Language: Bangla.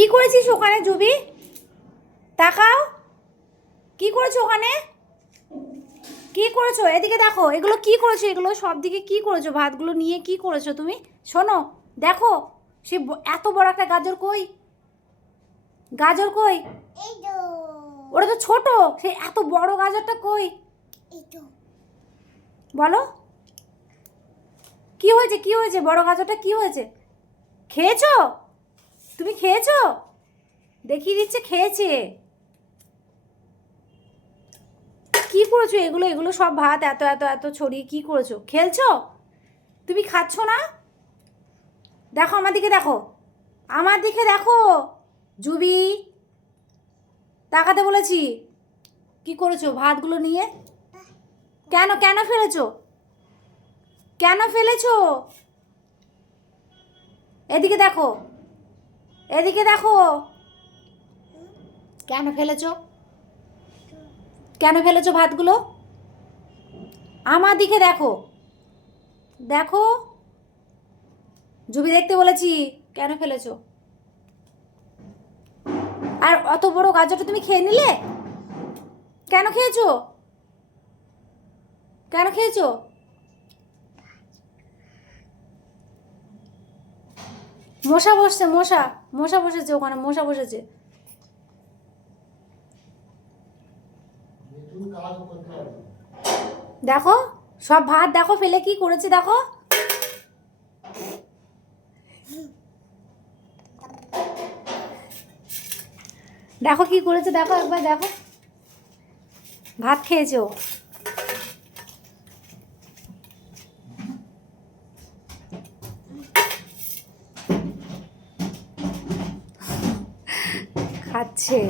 কি করেছিস ওখানে জুবি? তাকাও, কি করেছো ওখানে? কি করেছো? এদিকে দেখো, এগুলো কি করেছো? এগুলো সব দিকে কি করেছো? ভাতগুলো নিয়ে কি করেছো তুমি? শোনো, দেখো, সে এত বড় একটা গাজর কই? গাজর কই? ওটা তো ছোট, সে এত বড় গাজরটা কই? বলো, কি হয়েছে? কি হয়েছে? বড় গাজরটা কি হয়েছে? খেয়েছো? তুমি খেয়েছো? দেখিয়ে দিচ্ছে খেয়েছে। কি করেছো এগুলো? এগুলো সব ভাত এত এত এত ছড়িয়ে কি করেছো? খেলছো? তুমি খাচ্ছ না? দেখো আমার দিকে, দেখো আমার দিকে, দেখো জুবি, তাকাতে বলেছি। কি করেছো ভাতগুলো নিয়ে? কেন কেন ফেলেছো? কেন ফেলেছো? এদিকে দেখো, এদিকে দেখো, কেন ফেলেছো? কেন ফেলেছো ভাতগুলো? আমার দিকে দেখো, দেখো জুবি, দেখতে বলেছি। কেন ফেলেছো? আর অত বড় গাজরটা তুমি খেয়ে নিলে? কেন খেয়েছো? কেন খেয়েছো? মশা বসছে, মশা, মশা বসেছে ওখানে, মশা বসেছে। দেখো, সব ভাত দেখো ফেলে কি করেছে, দেখো। দেখো কি করেছে, দেখো একবার দেখো। ভাত খেয়েছে ও। খাচ্ছে।